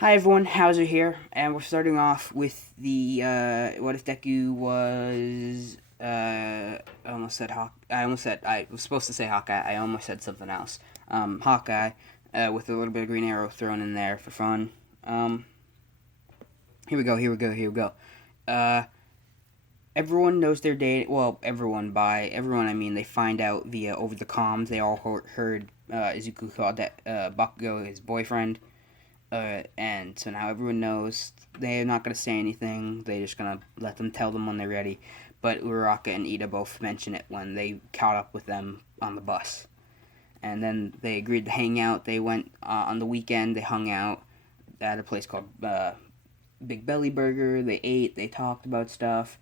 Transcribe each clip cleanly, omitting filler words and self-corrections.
Hi everyone, Hauser here, and we're starting off with the what if Deku was I almost said I was supposed to say Hawkeye. I almost said something else. Hawkeye, with a little bit of Green Arrow thrown in there for fun. Um, here we go. Uh, Everyone knows their day. Well, everyone by everyone I mean they find out via over the comms. They all heard Izuku called that Bakugo his boyfriend. And so now everyone knows they're not going to say anything. They're just going to let them tell them when they're ready. But Uraraka and Ida both mention it when they caught up with them on the bus. And then they agreed to hang out. They went on the weekend. They hung out at a place called Big Belly Burger. They ate. They talked about stuff.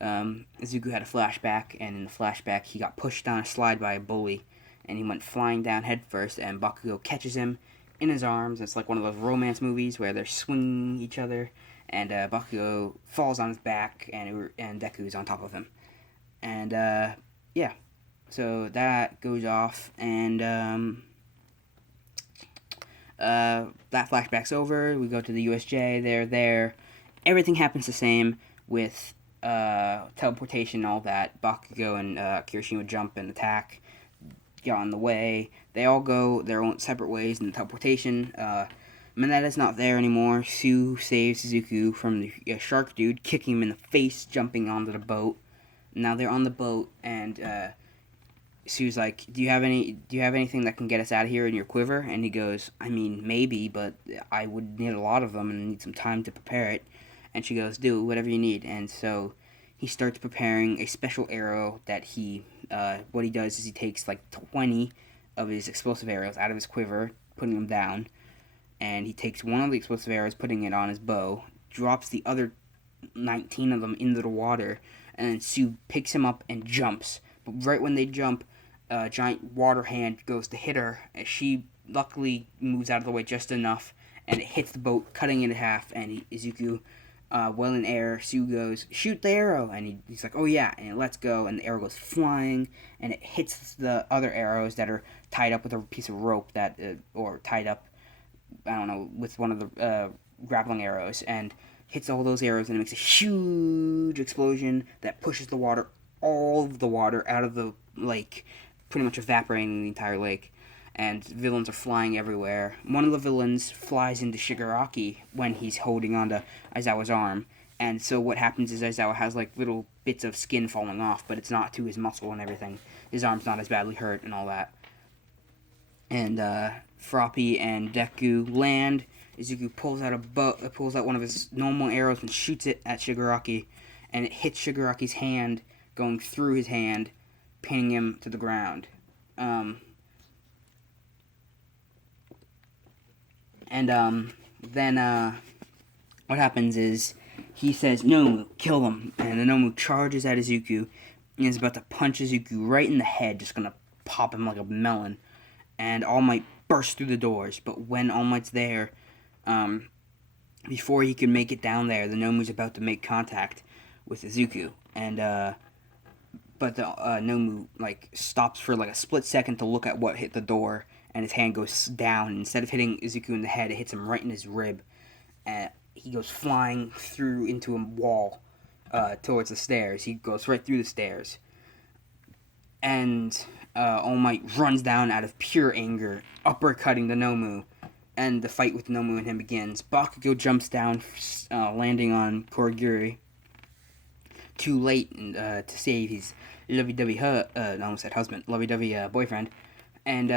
Izuku had a flashback, and in the flashback, he got pushed down a slide by a bully, and he went flying down headfirst. And Bakugo catches him in his arms. It's like one of those romance movies where they're swinging each other, and Bakugo falls on his back, and Deku's on top of him. And yeah, so that goes off, and that flashback's over. We go to the USJ. They're there. Everything happens the same with teleportation and all that. Bakugo and Kirishima jump and attack, get on the way. They all go their own separate ways in the teleportation. Minetta's not there anymore. Sue saves Suzuku from the shark dude, kicking him in the face, jumping onto the boat. Now they're on the boat, and Sue's like, Do you have anything that can get us out of here in your quiver?" And he goes, "I mean, maybe, but I would need a lot of them and need some time to prepare it." And she goes, "Do whatever you need." And so he starts preparing a special arrow that what he does is he takes like 20 of his explosive arrows out of his quiver, putting them down, and he takes one of the explosive arrows, putting it on his bow, drops the other 19 of them into the water, and then Sue picks him up and jumps. But right when they jump, a giant water hand goes to hit her, and she luckily moves out of the way just enough, and it hits the boat, cutting it in half, and Izuku well in air, Sue goes, "Shoot the arrow!" And he's like, "Oh yeah," and it lets go, and the arrow goes flying, and it hits the other arrows that are tied up with a piece of rope or tied up, I don't know, with one of the grappling arrows, and hits all those arrows, and it makes a huge explosion that pushes all of the water out of the lake, pretty much evaporating the entire lake. And villains are flying everywhere. One of the villains flies into Shigaraki when he's holding onto Aizawa's arm. And so what happens is Aizawa has like little bits of skin falling off, but it's not to his muscle and everything. His arm's not as badly hurt and all that. And Froppy and Deku land. Izuku pulls out one of his normal arrows and shoots it at Shigaraki, and it hits Shigaraki's hand, going through his hand, pinning him to the ground. Then what happens is he says, "No, kill them," and the Nomu charges at Izuku and is about to punch Izuku right in the head, just gonna pop him like a melon. And All Might bursts through the doors, but when All Might's there, before he can make it down there, the Nomu's about to make contact with Izuku, and but the Nomu like stops for like a split second to look at what hit the door, and his hand goes down. Instead of hitting Izuku in the head, it hits him right in his rib, and he goes flying through into a wall towards the stairs. He goes right through the stairs, and All Might runs down out of pure anger, uppercutting the Nomu, and the fight with Nomu and him begins. Bakugo jumps down, landing on Korigiri, too late to save his lovey-dovey I almost said husband, lovey-dovey boyfriend, and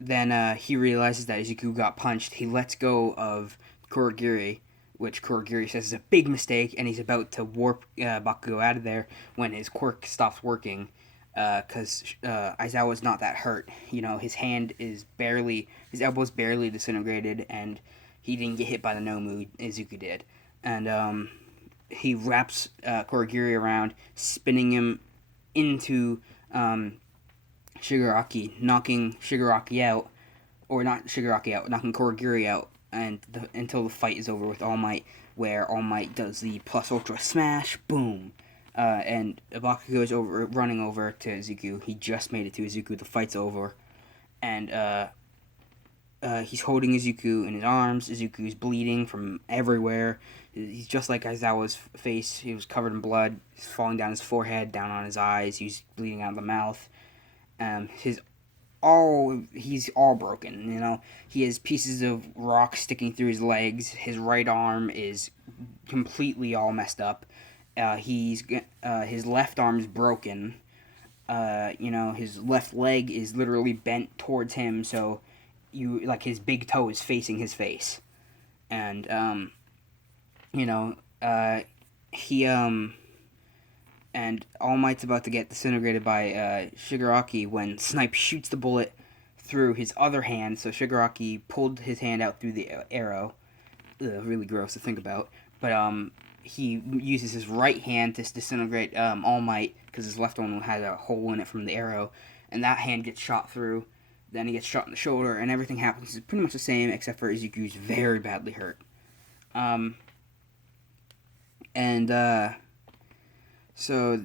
then he realizes that Izuku got punched. He lets go of Korigiri, which Korigiri says is a big mistake, and he's about to warp Bakugo out of there when his quirk stops working, because Aizawa's not that hurt. You know, his elbow's barely disintegrated, and he didn't get hit by the Nomu. Izuku did. And he wraps Korigiri around, spinning him into Shigaraki, knocking Shigaraki out, or not Shigaraki out, knocking Korigiri out, and until the fight is over with All Might, where All Might does the plus ultra smash, boom, and Bakugo is running over to Izuku. He just made it to Izuku. The fight's over, and he's holding Izuku in his arms. Izuku's bleeding from everywhere. He's just like Aizawa's face. He was covered in blood. He's falling down his forehead, down on his eyes. He's bleeding out of the mouth. He's all broken. He has pieces of rock sticking through his legs. His right arm is completely all messed up. His left arm is broken. His left leg is literally bent towards him, so his big toe is facing his face, and you know, he and All Might's about to get disintegrated by Shigaraki when Snipe shoots the bullet through his other hand. So Shigaraki pulled his hand out through the arrow. Really gross to think about, but he uses his right hand to disintegrate All Might because his left one had a hole in it from the arrow, and that hand gets shot through. Then he gets shot in the shoulder, and everything happens. It's pretty much the same, except for Izuku's very badly hurt. So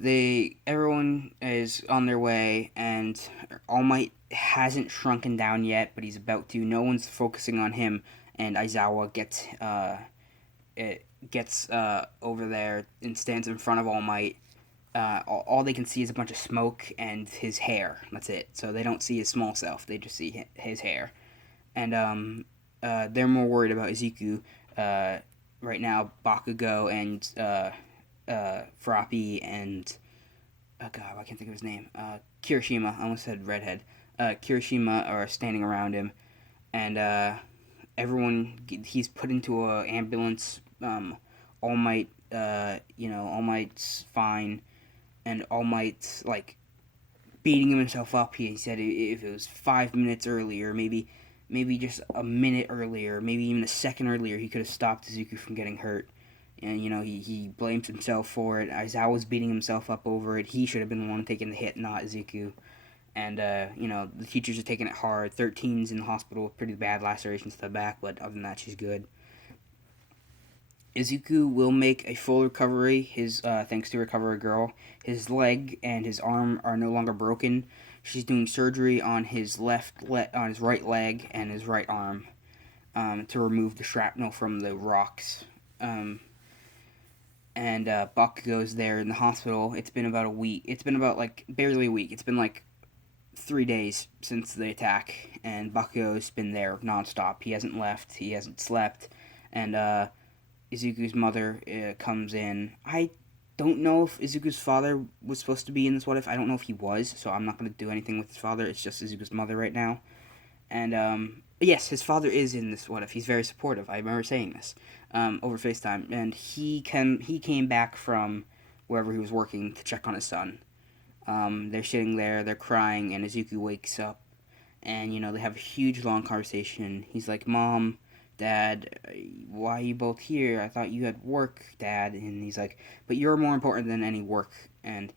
everyone is on their way, and All Might hasn't shrunken down yet, but he's about to. No one's focusing on him, and Aizawa gets over there and stands in front of All Might. All they can see is a bunch of smoke and his hair. That's it. So they don't see his small self. They just see his hair. And they're more worried about Izuku. Right now, Bakugo and Farappy and... Oh god, I can't think of his name. Kirishima. I almost said Redhead. Kirishima are standing around him. And everyone... He's put into an ambulance. All Might... All Might's fine. And All Might's, beating himself up. He said if it was 5 minutes earlier, maybe just a minute earlier, maybe even a second earlier, he could have stopped Izuku from getting hurt. And, he blames himself for it. Aizawa's beating himself up over it. He should have been the one taking the hit, not Izuku. And, the teachers are taking it hard. 13's in the hospital with pretty bad lacerations to the back, but other than that, she's good. Izuku will make a full recovery, thanks to Recovery Girl. His leg and his arm are no longer broken. She's doing surgery on his on his right leg and his right arm, to remove the shrapnel from the rocks. Bakugo's there in the hospital. It's been about a week. It's been about, barely a week. It's been, 3 days since the attack, and Bakugo's been there nonstop. He hasn't left. He hasn't slept. And, Izuku's mother comes in. I don't know if Izuku's father was supposed to be in this What If. I don't know if he was, so I'm not going to do anything with his father. It's just Izuku's mother right now. And, yes, his father is in this What If. He's very supportive. I remember saying this over FaceTime. And he came back from wherever he was working to check on his son. They're sitting there, they're crying, and Izuku wakes up. And, they have a huge, long conversation. He's like, Mom... Dad, why are you both here? I thought you had work, Dad. And he's like, but you're more important than any work. And,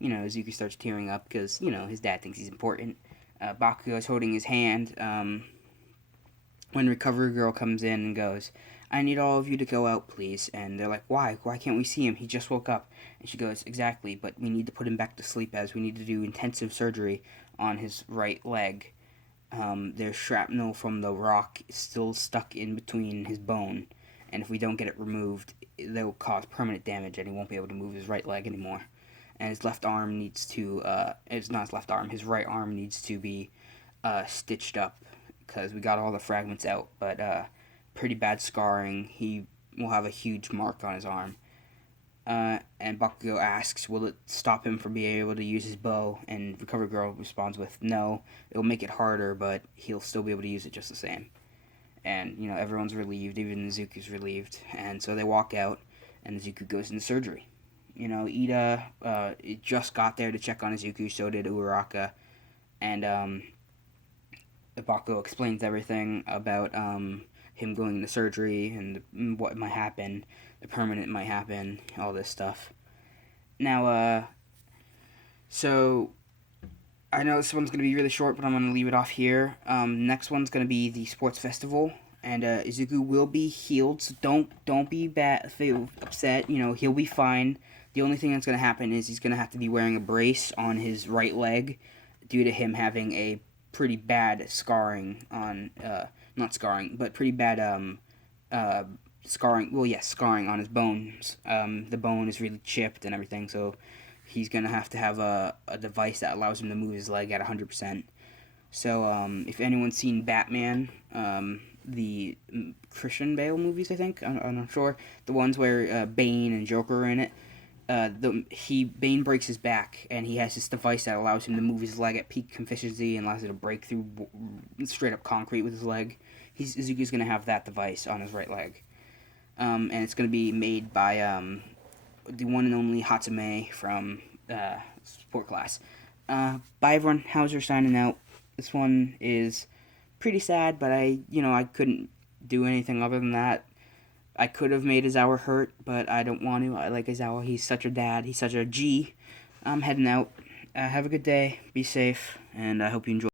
Izuku starts tearing up because, his dad thinks he's important. Bakugo is holding his hand. When Recovery Girl comes in and goes, I need all of you to go out, please. And they're like, why? Why can't we see him? He just woke up. And she goes, exactly, but we need to put him back to sleep as we need to do intensive surgery on his right leg. There's shrapnel from the rock still stuck in between his bone, and if we don't get it removed, that will cause permanent damage, and he won't be able to move his right leg anymore. And his left arm needs to, it's not his left arm, his right arm needs to be stitched up, because we got all the fragments out, but pretty bad scarring. He will have a huge mark on his arm. And Bakugo asks, will it stop him from being able to use his bow? And Recovery Girl responds with, no, it'll make it harder, but he'll still be able to use it just the same. And, everyone's relieved, even Izuku's relieved. And so they walk out, and Izuku goes into surgery. Ida just got there to check on Izuku, so did Uraraka. And Bakugo explains everything about him going into surgery and what might happen. The permanent might happen, all this stuff. Now, so I know this one's going to be really short, but I'm going to leave it off here. Next one's going to be the sports festival, and Izuku will be healed, so don't be feel upset. He'll be fine. The only thing that's going to happen is he's going to have to be wearing a brace on his right leg due to him having a pretty bad scarring on not scarring, but pretty bad uh, scarring. Well, yes, scarring on his bones. The bone is really chipped and everything, so he's gonna have a device that allows him to move his leg at 100%. So if anyone's seen Batman, the Christian Bale movies, I think I'm not sure, the ones where Bane and Joker are in it. Bane breaks his back, and he has this device that allows him to move his leg at peak efficiency and allows him to break through straight up concrete with his leg. Izuku's gonna have that device on his right leg, and it's gonna be made by the one and only Hatsume from Sport Class. Bye everyone. Hauser signing out. This one is pretty sad, but I couldn't do anything other than that. I could have made Izawa hurt, but I don't want to. I like Izawa. He's such a dad. He's such a G. I'm heading out. Have a good day. Be safe, and I hope you enjoy.